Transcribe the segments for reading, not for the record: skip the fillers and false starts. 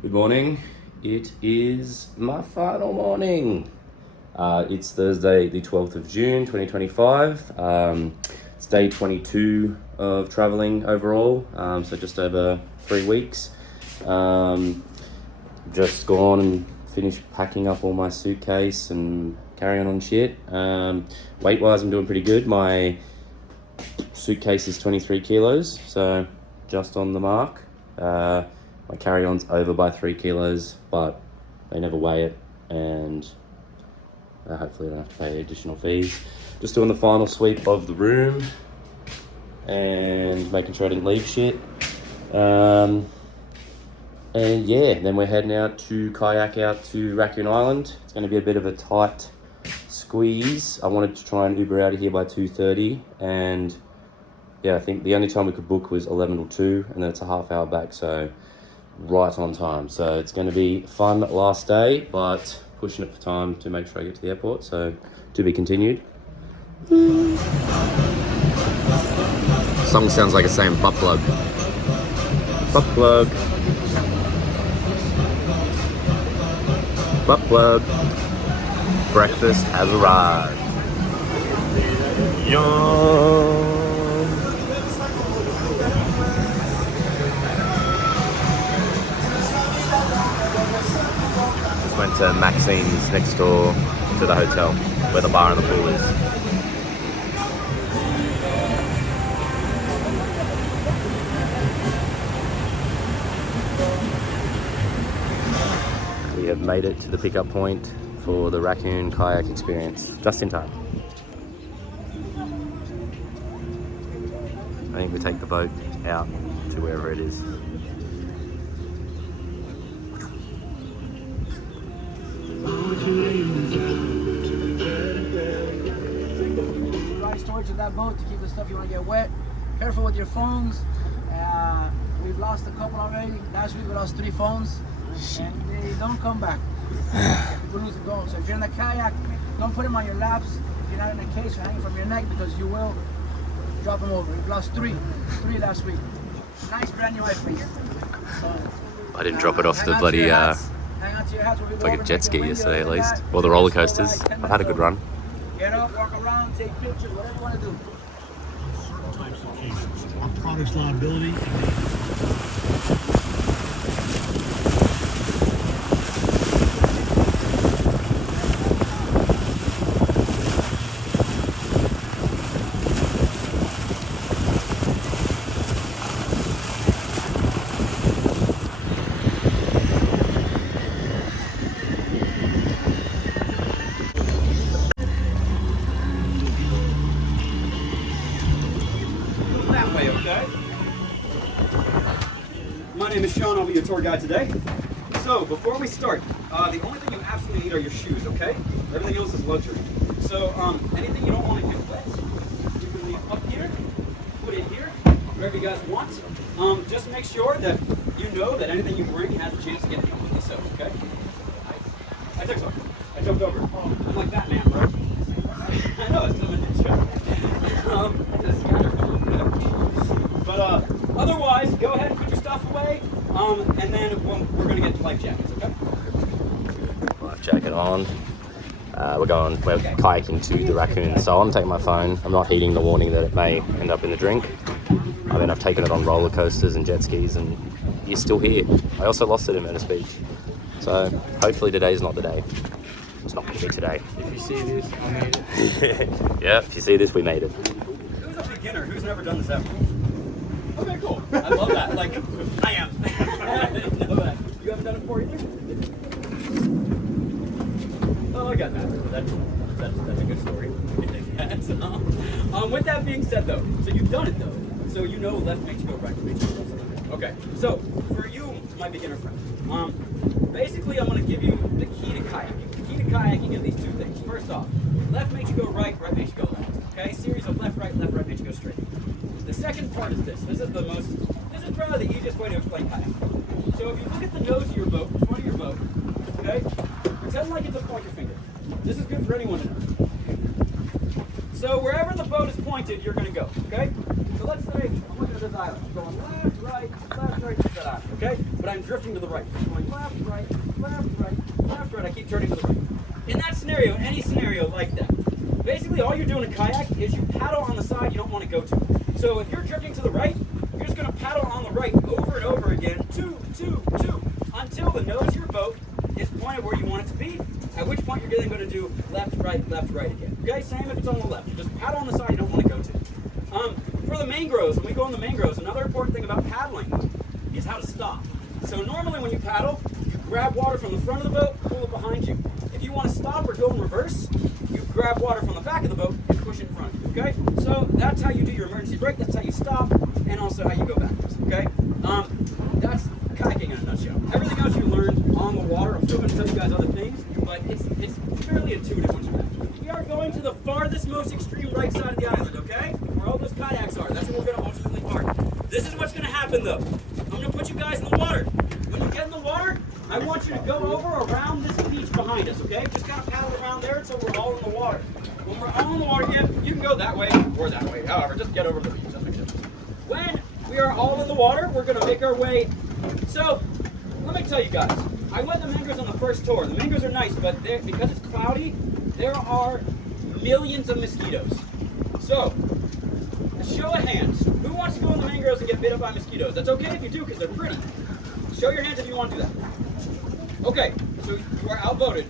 Good morning. It is my final morning. It's Thursday, the 12th of June, 2025. It's day 22 of traveling overall, so just over 3 weeks. Just gone and finished packing up all my suitcase and carrying on shit. Weight-wise, I'm doing pretty good. My suitcase is 23 kilos, so just on the mark. My carry-on's over by 3 kilos, but they never weigh it, and hopefully I don't have to pay additional fees. Just doing the final sweep of the room and making sure I didn't leave shit. And yeah, then we're heading out to kayak out to Raccoon Island. It's going to be a bit of a tight squeeze. I wanted to try and Uber out of here by 2:30, and yeah, I think the only time we could book was 11 till 2, and then it's a half hour back, so right on time. So it's going to be fun last day, but pushing it for time to make sure I get to the airport, so to be continued. Song sounds like it's saying butt plug. Butt plug. Butt plug. Breakfast has arrived. Yum. Went to Maxine's next door to the hotel where the bar and the pool is. We have made it to the pickup point for the Raccoon kayak experience, just in time. I think we take the boat out to wherever it is. Dry storage of that boat to keep the stuff you want to get wet. Careful with your phones. We've lost a couple already. Last week we lost 3 phones, and they don't come back. People lose them going. So if you're in the kayak, don't put them on your laps. If you're not in a case, you're hanging from your neck, because you will drop them over. We've lost 3 last week. Nice brand new iPhone. So, I didn't drop it off the bloody like a jet ski yesterday at least. Well, the roller coasters. I've had a good run. Get up, walk around, take pictures, whatever you want to do. Certain types of cases. Our product's liability. My name is Sean, I'll be your tour guide today. So, before we start, the only thing you absolutely need are your shoes, okay? Everything else is luxury. So, anything you don't want to get wet, you can leave up here, put it here, wherever you guys want. Just make sure that you know that anything you bring has a chance to get completely soaked, okay? I took some. I jumped over. I'm like Batman, bro. I know, it's kind of a ninja. Just kind of cool. But, otherwise, go ahead and put your stuff away, and then we're going to get life jackets, okay? Life jacket on. We're kayaking to the Raccoon, so I'm taking my phone. I'm not heeding the warning that it may end up in the drink. I mean, I've taken it on roller coasters and jet skis, and you're still here. I also lost it in Venice Beach, so hopefully today's not the day. It's not going to be today. If you see this, I made it. Yeah, if you see this, we made it. Who's a beginner? Who's never done this ever? Okay, cool. I love that. Like, I am. I didn't know that. You haven't done it before either? Oh, I got that. That's a good story. With that being said, though, so you've done it, though. So you know left makes you go, right makes you go. Okay, so for you, my beginner friend, basically I'm going to give you the key to kayaking. The key to kayaking are these 2 things. First off, left makes you go right, right makes you go left. Okay, series of left, right makes you go straight. The second part is this. This is probably the easiest way to explain kayaking. So if you look at the nose of your boat, the front of your boat, okay, pretend like it's a pointer finger. This is good for anyone to know. So wherever the boat is pointed, you're going to go, okay? So let's say I'm looking at this island. I'm going left, right to that island, okay? But I'm drifting to the right. I'm going left, right, left, right, left, right. I keep turning to the right. In that scenario, any scenario like that, basically all you're doing in a kayak is you paddle on the side you don't want to go to. So if you're drifting to the right, you're just going to paddle on the right over and over again, two, until the nose of your boat is pointed where you want it to be, at which point you're going to do left, right again. Okay, same if it's on the left. Just paddle on the side you don't want to go to. For the mangroves, when we go in the mangroves, another important thing about paddling is how to stop. So normally when you paddle, you grab water from the front of the boat, pull it behind you. If you want to stop or go in reverse, you grab water from the back of the boat and push it in front of you, okay? So that's how you do your emergency brake, that's how you stop, and also how you go backwards, okay? That's kayaking in a nutshell. Everything else you learn on the water, I'm still going to tell you guys other things, but it's fairly intuitive once you're there. We are going to the farthest, most extreme right side of the island, okay? Where all those kayaks are. That's where we're going to ultimately park. This is what's going to happen, though. I'm going to put you guys in the water. When you get in the water, I want you to go over around this beach behind us, okay? Just kind of paddle around there until we're all in the water. When we're all in the water, you can go that way or that way. However, just get over the beach. That makes sense. When we are all in the water, we're going to make our way. So, let me tell you guys. I went to mangroves on the first tour. The mangroves are nice, but because it's cloudy, there are millions of mosquitoes. So, a show of hands. Who wants to go in the mangroves and get bit up by mosquitoes? That's okay if you do, because they're pretty. Show your hands if you want to do that. Okay, so you are outvoted.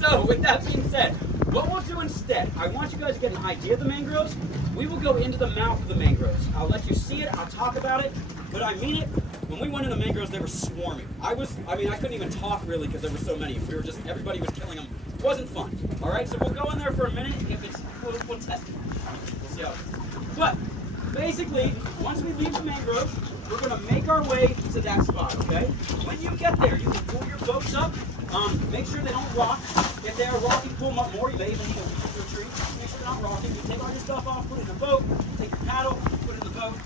So, with that being said, what we'll do instead, I want you guys to get an idea of the mangroves. We will go into the mouth of the mangroves. I'll let you see it, I'll talk about it, but I mean it. When we went in the mangroves, they were swarming. I couldn't even talk really because there were so many. Everybody was killing them. It wasn't fun. All right, so we'll go in there for a minute, and if we'll test it. We'll see how it goes. But basically, once we leave the mangroves, we're gonna make our way to that spot, okay? When you get there, you can pull your boats up. Make sure they don't rock. If they are rocking, pull them up more. You may even need a weed or a tree. Make sure they're not rocking. You take all your stuff off, put it in the boat, take your paddle, put it in the boat,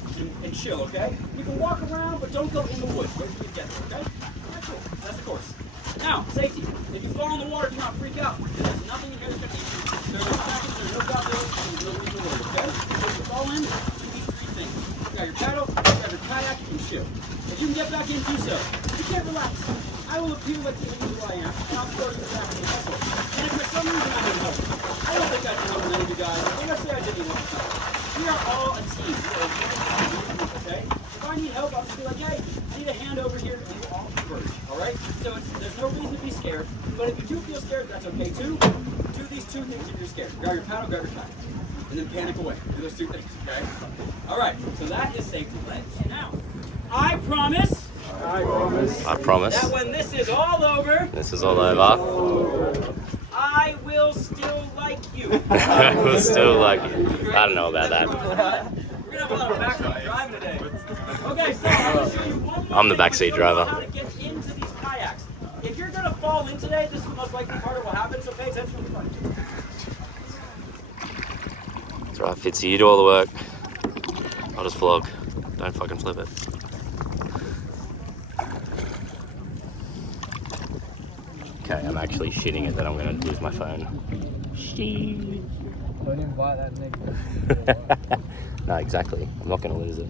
and chill, okay? You can walk around, but don't go in the woods. Wait till you get there, okay? That's cool. That's the course. Now, safety. If you fall in the water, do not freak out. There's nothing in here that's going to eat you. There's no package, there's no goggles, there's no reason to worry, okay? So if you fall in, do these three things. You got your paddle, you got your kayak, you can chill. If you can get back in, do so. If you can't relax, I will appeal like the who I am, and I'll throw you back in the vessel. And if for some reason I need help, I don't think I can help any of you guys. I'm going to say I did need help. We are all a team. We are a team, okay? If I need help, I'll just be like, hey, I need a hand over here, and we'll all converge, all right? So there's no reason to be scared, but if you do feel scared, that's okay too. Do these two things if you're scared. Grab your paddle, grab your kayak, and then panic away. Do those two things, okay? All right, so that is safety. Now, I promise that when this is all over, I will still like you. I will still like you. I don't know about that. We're gonna have a lot of backseat driving today. Okay, so I'm gonna show you one more I'm the thing backseat driver. how to get into these kayaks. If you're gonna fall in today, this is the most likely part of what happens, so pay attention to the front. That's right, Fitzy, you do all the work. I'll just vlog. Don't fucking flip it. Okay, I'm actually shitting it that I'm going to lose my phone. Don't even buy that negative. No, exactly. I'm not going to lose it.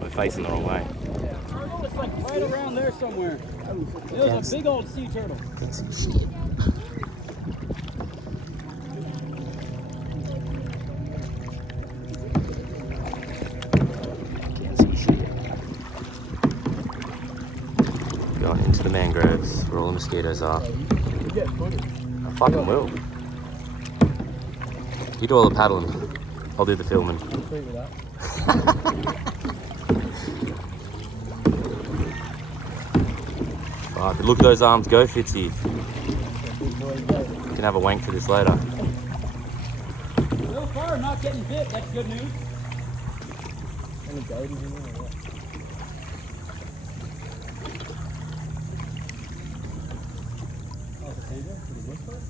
We're facing the wrong way. It's like right around there somewhere. There's a big old sea turtle. Can't see shit. Can't see shit. Going into the mangroves where all the mosquitoes are. I fucking will. You do all the paddling. I'll do the filming. Fuck, look at those arms go, Fitzy. You can have a wank for this later. So far, not getting bit. That's good news. Any babies in there or what? Oh, the table? For the wood for it?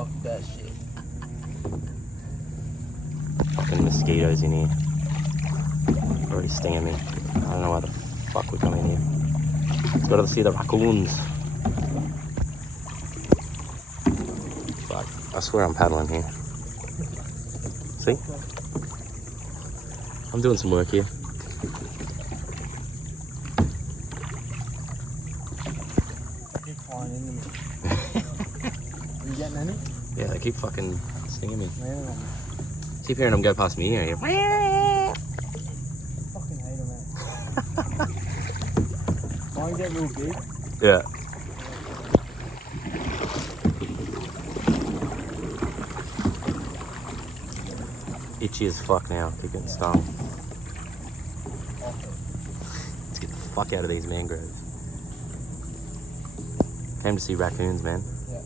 Fuck that shit. Fucking mosquitoes in here. Already stinging me. I don't know why the fuck we're coming here. Let's go to see the raccoons. Fuck. I swear I'm paddling here. See? I'm doing some work here. Keep flying into me. You getting any? Yeah, they keep fucking stinging me. Man, Keep hearing them go past me here. fucking hate them, man. Mine get real big. Yeah. Itchy as fuck now. Keep getting stung. Let's get the fuck out of these mangroves. Came to see raccoons, man. Yeah.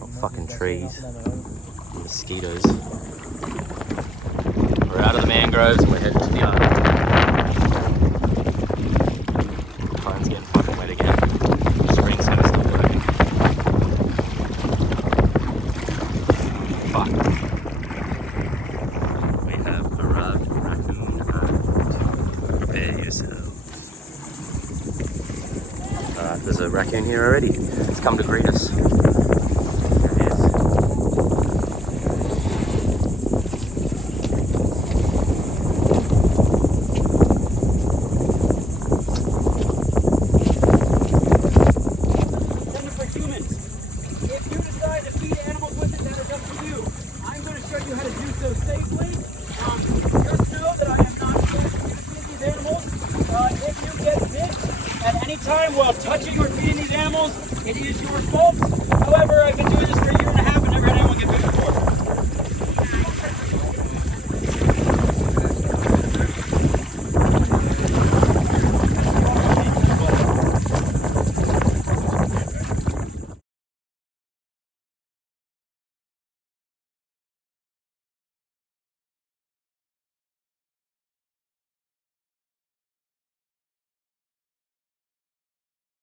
Not fucking trees. Mosquitoes. We're out of the mangroves and we're heading to the island. Mine's getting fucking wet again. Spring sensor still working. Fuck. We have arrived at Raccoon Island. Prepare yourselves. Alright, there's a raccoon here already. It's come to greet us. There it is. Something for humans. If you decide to feed animals with it, that is up to you. I'm going to show you how to do so safely. Just know that I am not going to feed these animals. If you get bit at any time while touching or feeding these animals, it is your fault. However, I've been doing this for a year and a half and never had anyone get bit before.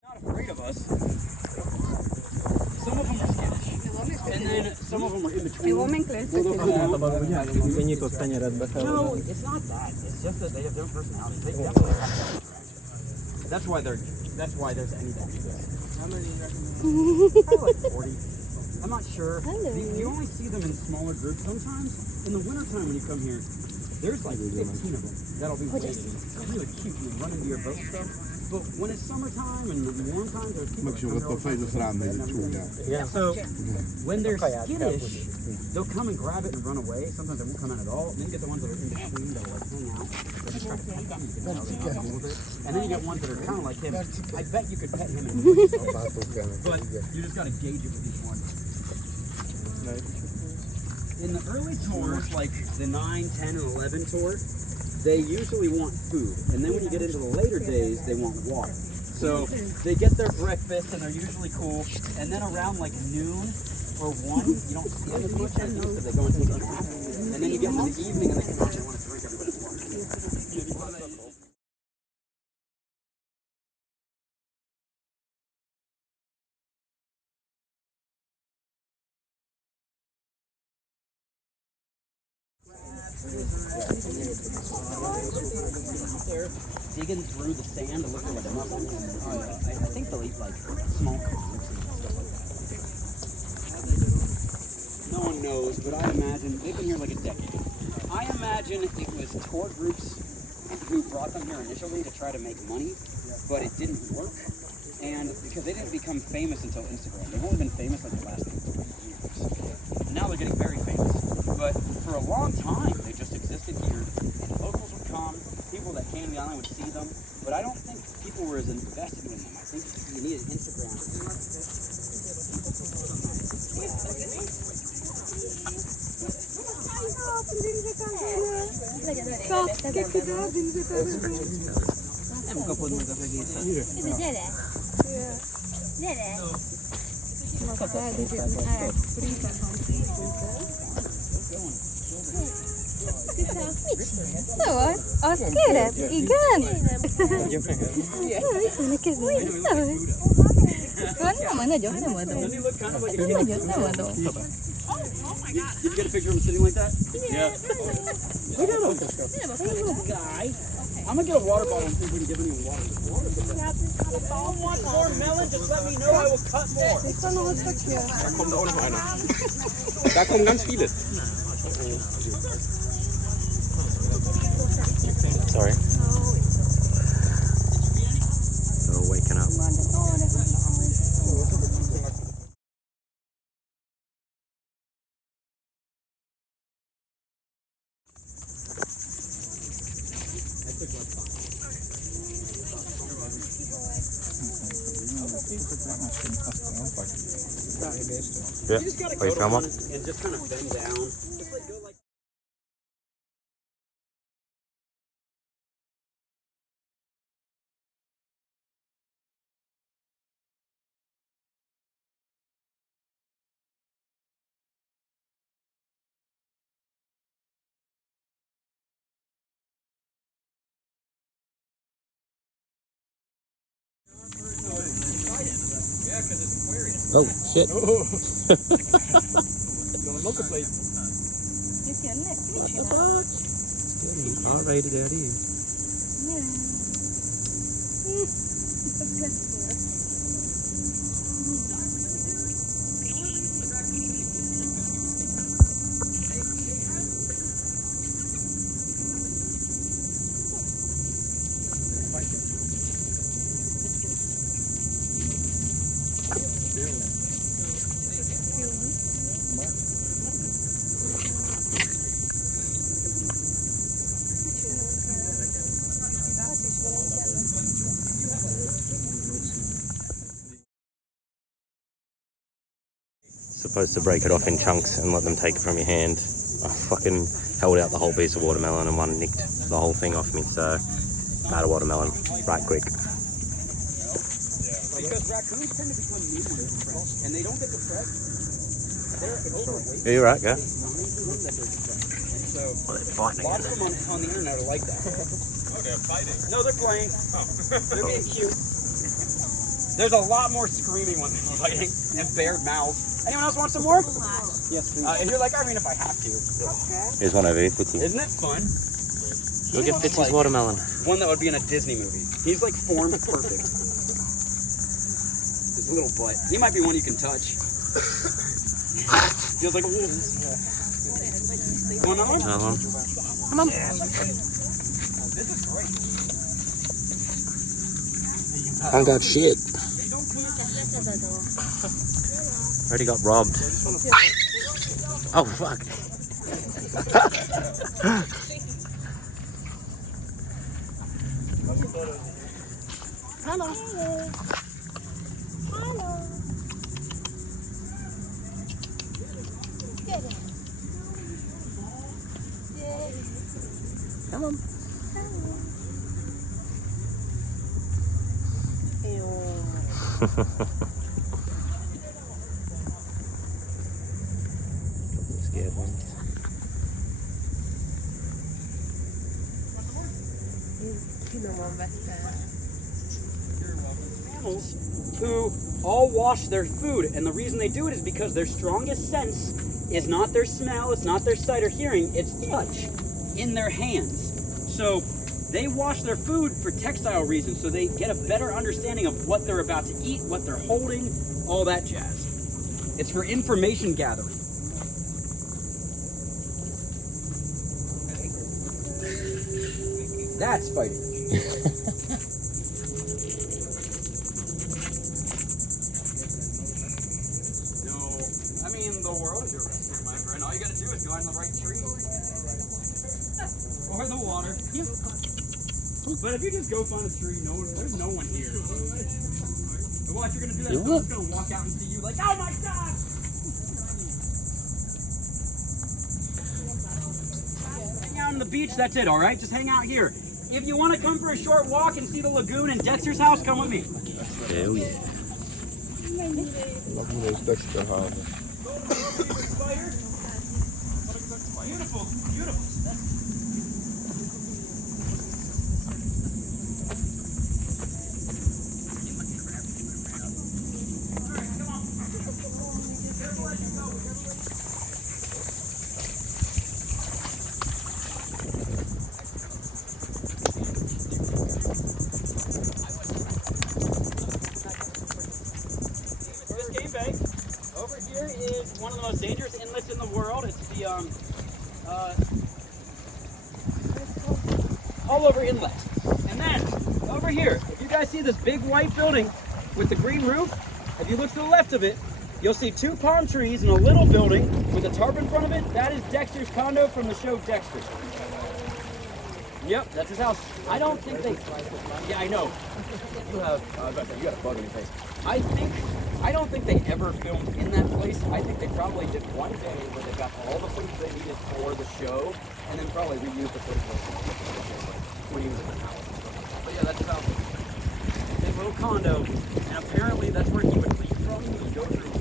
Not afraid of us. Some of them are skittish, and then some of them are in between. Well, they'll come out. No, it's not that. It's just that they have different personalities. They definitely have that. That's why there's any that exist. How many probably like 40. I'm not sure. You only see them in smaller groups sometimes. In the wintertime when you come here, there's like 15 of them that'll be waiting. It's really cute when you run into your boat stuff. But when it's summertime and warm times, there's people that come here. So when they're skittish, they'll come and grab it and run away. Sometimes they won't come in at all. And then you get the ones that are in between that will like hang out. They just try to pet them. You can tell they're not cool with it. And then you get ones that are kind of like him. I bet you could pet him and enjoy yourself. But you just got to gauge it with each one. In the early tours, like the 9, 10, and 11 tour, they usually want food. And then when you get into the later days, they want water. So they get their breakfast and they're usually cool. And then around like noon or 1, you don't see them as much anymore because they go and take a nap. And then you get to the evening and they come out and they want to drink everybody's water. They're digging through the sand to look for like mussels. I think they'll eat like small conchs and stuff like that. No one knows, but I imagine they've been here like a decade. I imagine it was tour groups who brought them here initially to try to make money, but it didn't work. And because they didn't become famous until Instagram. They've only been famous like the last 3 years. And now they're getting very famous. But for a long time, they just existed here. Locals would come, people that came to the island would see them, but I don't think people were as invested in them. I think you needed Instagram. Szóval, azt kérem, igen. Jó, vissza kezdeni. Doesn't he look kind of like a kid? Did you get a picture of him sitting like that? Yeah. Look at him. Little guy. I'm gonna get a water bottle and see if we can give anyone water. If I want more melon, just let me know. I will cut more. Da kommt auch noch einer. Da kommen ganz viele. Sorry. They're waking up. Yeah. You just gotta Wait, go to come one on. and just kind of bend down. Just like go like. Yeah, because it's Aquarius. Oh, shit. Look at place. R-rated out here. Supposed to break it off in chunks and let them take it from your hand. I fucking held out the whole piece of watermelon and one nicked the whole thing off me, so out of watermelon right quick. Because raccoons tend to become mean when they're depressed, and they don't get depressed. They're overweight. Are you right, guy? So They're fighting. lots of them on the internet are like that. Oh, they're fighting. No, they're playing. They're being cute. There's a lot more screaming when they're fighting and bared mouths. Anyone else want some more? Yes, please. And you're like, I mean, if I have to. Here's one over here, Fitzy. Isn't it fun? Look at Fitzy's watermelon. One that would be in a Disney movie. He's like formed perfect. His little butt. He might be one you can touch. Feels like a wolf. Want another one? Uh-huh. This is great. I got shit. Already got robbed. Oh, fuck. Come on. Scared ones. Animals who all wash their food, and the reason they do it is because their strongest sense is not their smell, it's not their sight or hearing, it's touch in their hands. So they wash their food for textile reasons, so they get a better understanding of what they're about to eat, what they're holding, all that jazz. It's for information gathering. That's fighting. No, I mean, the world is your restaurant, my friend. All you gotta do is go in the right tree. Or the water. But if you just go find a tree, there's no one here. Watch, you're gonna do that, someone's gonna walk out and see you like, oh my god! Hang out on the beach, that's it, alright? Just hang out here. If you want to come for a short walk and see the lagoon and Dexter's house, come with me. Hell yeah. Beautiful, beautiful. is one of the most dangerous inlets in the world. It's the All-Over Inlet. And then, over here, if you guys see this big white building with the green roof, if you look to the left of it, you'll see 2 palm trees and a little building with a tarp in front of it. That is Dexter's condo from the show Dexter. Yep, that's his house. I don't think they... Yeah, I know. You have you got a bug in your face. I don't think they ever filmed in that place. I think they probably did one day where they got all the footage they needed for the show, and then probably reused the footage when he was in the house. But yeah, that's about big little condo, and apparently that's where he would leave from. He would go through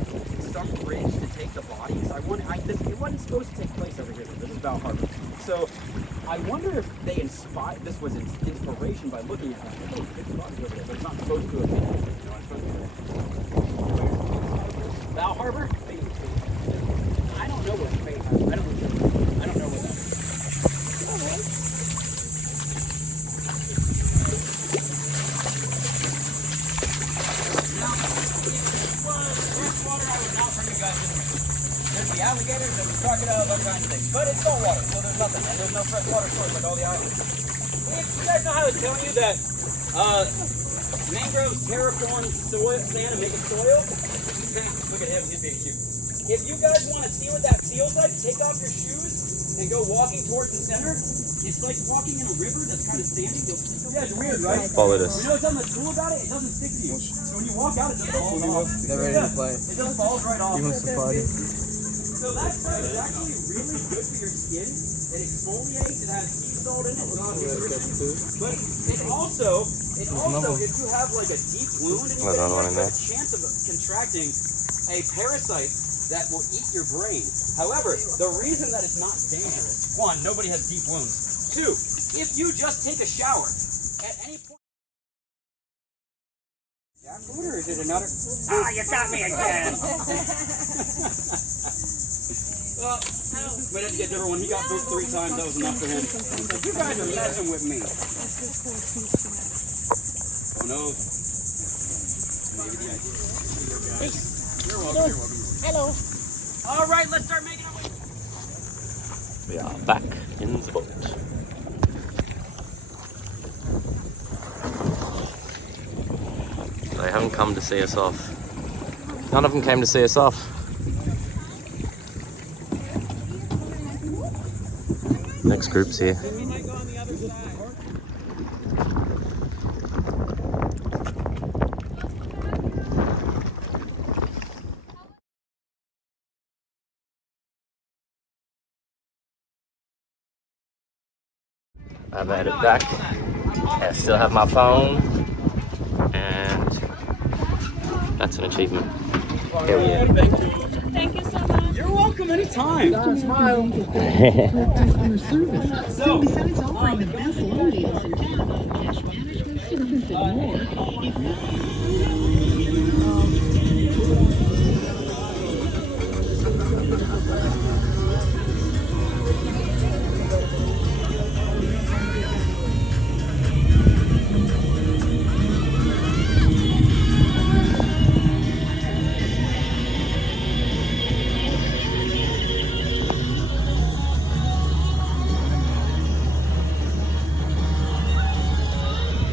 some bridge to take the bodies. It wasn't supposed to take place over here. This is Val Harbor. So I wonder if they inspired. This was inspiration by looking at that. Oh, there's bodies over there, but it's not supposed to have been. You know, it's supposed to Val Harbor? I don't know what Bay Harbor. I don't know what that is. Now, fresh water I would not bring you guys in. There's the alligators, there's the crocodiles, all kinds of things. But it's salt water, so there's nothing. And there's no fresh water source like all the islands. You guys know how I was telling you that mangroves terraform soil, sand and make it soil? Look at him, he's being cute. If you guys want to see what that feels like, take off your shoes and go walking towards the center. It's like walking in a river that's kind of sandy. Yeah, it's weird, right? Follow this. You know something that's cool about it? It doesn't stick to you. So when you walk out, it just falls off. They're ready to play. It just falls right off. He wants to party. So that stuff is actually really good for your skin. It exfoliates, it has sea salt in it, it's not nutrition. But it also, if you have like a deep wound and you get a chance of contracting a parasite that will eat your brain. However, the reason that it's not dangerous, 1, nobody has deep wounds. 2, if you just take a shower at any point. Yeah, food or is it another? Ah, you got me again. Well, might have to get a different one. He got booked 3 times. That was enough for him. Like, you guys are messing with me. Oh no. Maybe the idea. Hey, you're welcome. Hello. All right, let's start making our way. We are back in the boat. They haven't come to see us off. None of them came to see us off. Next group's here. We might go on the other side. I've made it back. I still have my phone, and that's an achievement. Hell yeah. Thank you so much. You're welcome anytime. Smile. So, Besides offering the best loan deals in town, cash management services and more,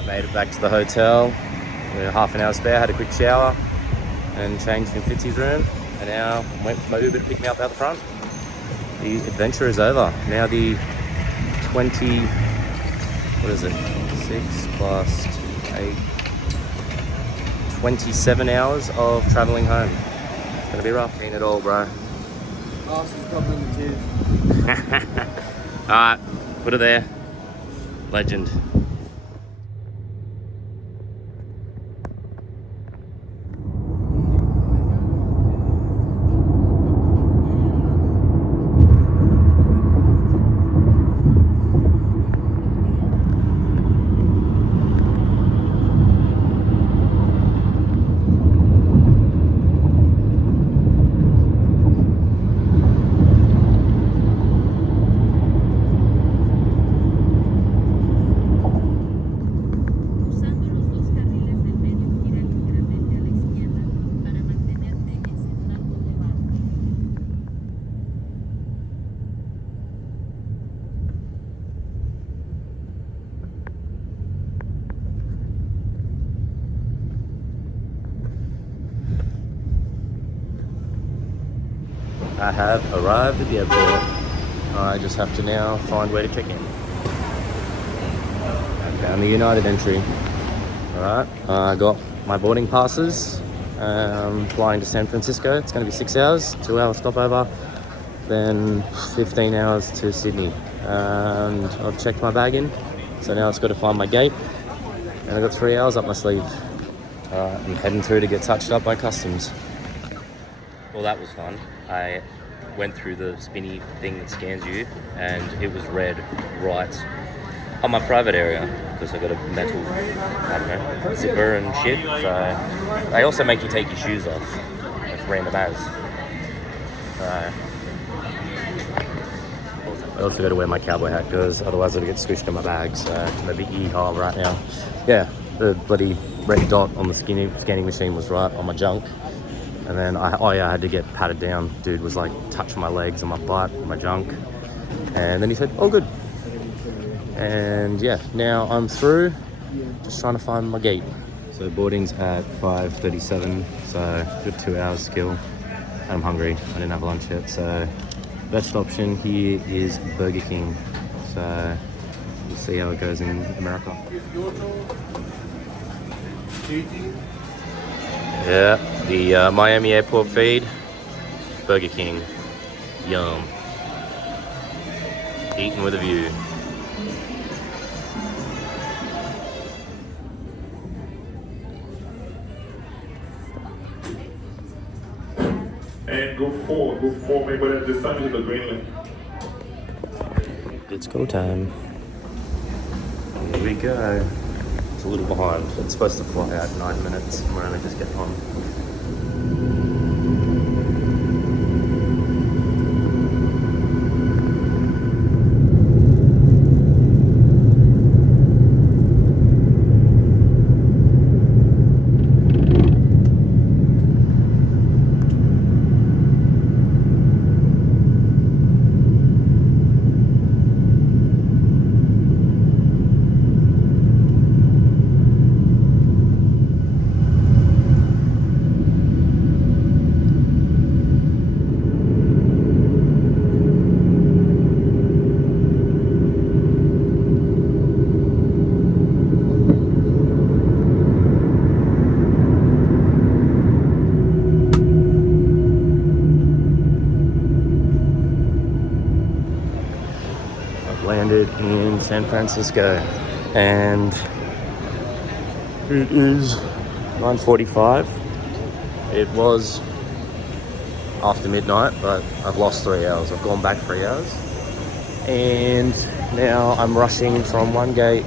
Made it back to the hotel. We had half an hour spare, had a quick shower and changed in Fitzy's room, and now went for my Uber to pick me up out the front. The adventure is over. Now the 20, what is it, 6 plus 8, 27 hours of traveling home. It's gonna be rough. Seen it all, bro. Austin's covering the tears. Alright, put it there. Legend. I have arrived at the airport. I just have to now find where to check in. I found the United entry. Alright, I got my boarding passes. Flying to San Francisco. It's going to be 6 hours, 2 hour stopover, then 15 hours to Sydney. And I've checked my bag in, so now it's got to find my gate. And I've got 3 hours up my sleeve. I'm heading through to get touched up by customs. Well, that was fun. I went through the spinny thing that scans you, and it was red right on my private area because I got a metal, I don't know, zipper and shit. So they also make you take your shoes off. It's random as. I also got to wear my cowboy hat because otherwise it'll get squished in my bag. So it's a big e-haul right now. Yeah, the bloody red dot on the scanning machine was right on my junk. And then I had to get patted down. Dude was like touching my legs and my butt and my junk. And then he said, "Oh, good." And yeah, now I'm through, just trying to find my gate. So boarding's at 5:37, so good 2 hours still. And I'm hungry, I didn't have lunch yet, so best option here is Burger King. So we'll see how it goes in America. Yeah, the Miami airport feed, Burger King, yum. Eating with a view. And go forward, maybe at the sun is the green light. It's go time. Here we go. It's a little behind. It's supposed to fly out in 9 minutes. We're only just getting on. Landed in San Francisco and it is 9:45. It was after midnight, but I've lost 3 hours. I've gone back 3 hours and now I'm rushing from one gate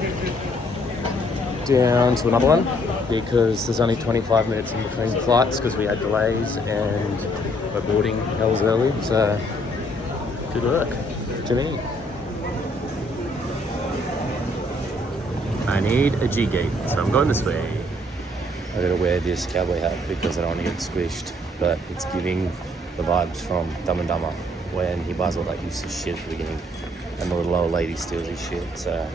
down to another one because there's only 25 minutes in between flights because we had delays and we're boarding hells early. So good work, Jimmy. I need a G gate, so I'm going this way. I gotta wear this cowboy hat because I don't want to get squished, but it's giving the vibes from Dumb and Dumber when he buys all that useless shit at the beginning and the little old lady steals his shit. So,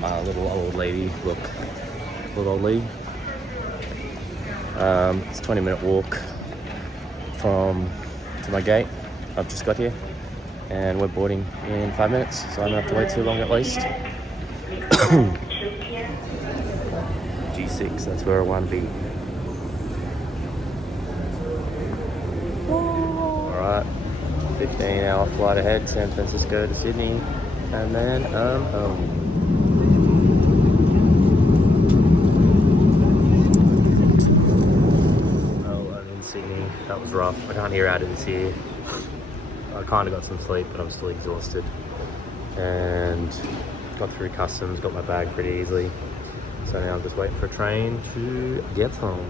my little old lady, look, little old lady. It's a 20-minute walk to my gate. I've just got here and we're boarding in 5 minutes, so I don't have to wait too long at least. G6, that's where I want to be. Alright, 15-hour flight ahead, San Francisco to Sydney, and then home. Oh, I'm in Sydney. That was rough. I can't hear out of this here. I kind of got some sleep, but I'm still exhausted. And got through customs, got my bag pretty easily. So now I'm just waiting for a train to get home.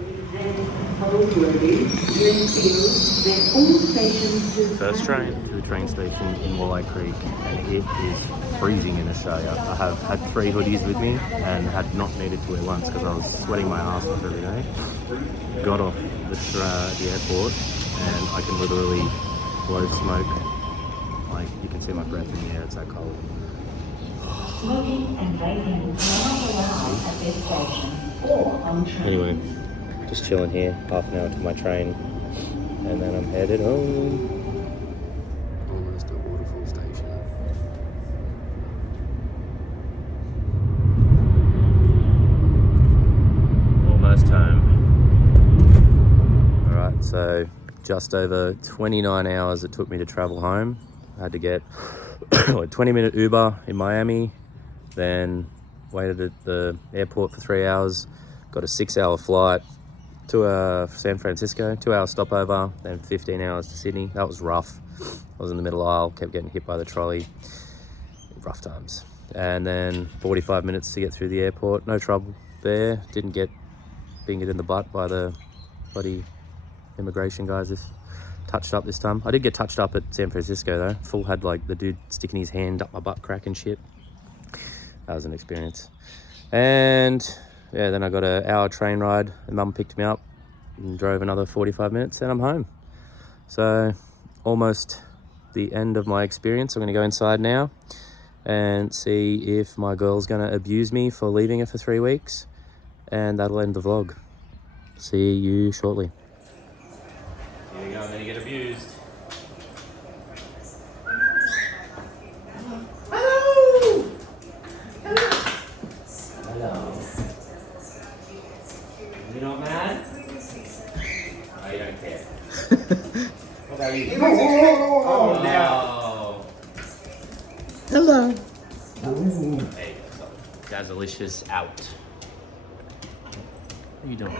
First train to the train station in Walleye Creek, and it is freezing in Australia. I have had 3 hoodies with me and had not needed to wear once because I was sweating my ass off every day. Got off the airport and I can literally blow smoke. Like, you can see my breath in the air, it's that cold. Smoking and vaping is not allowed at this station or on train. Anyway, just chilling here, half an hour to my train, and then I'm headed home. So just over 29 hours it took me to travel home. I had to get a 20-minute Uber in Miami, then waited at the airport for 3 hours, got a 6-hour flight to San Francisco, 2-hour stopover, then 15 hours to Sydney. That was rough. I was in the middle aisle, kept getting hit by the trolley. Rough times. And then 45 minutes to get through the airport. No trouble there. Didn't get fingered in the butt by the bloody immigration guys. Touched up this time. I did get touched up at San Francisco though. Full had like the dude sticking his hand up my butt crack and shit. That was an experience. And yeah, then I got an hour train ride and Mum picked me up and drove another 45 minutes and I'm home. So almost the end of my experience. I'm gonna go inside now and see if my girl's gonna abuse me for leaving her for 3 weeks, and that'll end the vlog. See you shortly. Here you go, and then you get abused. Hello! Hello. You're not mad? Oh, you don't care. What about you? Oh, no. Hello. Hey, Dazza'Z out. What are you doing?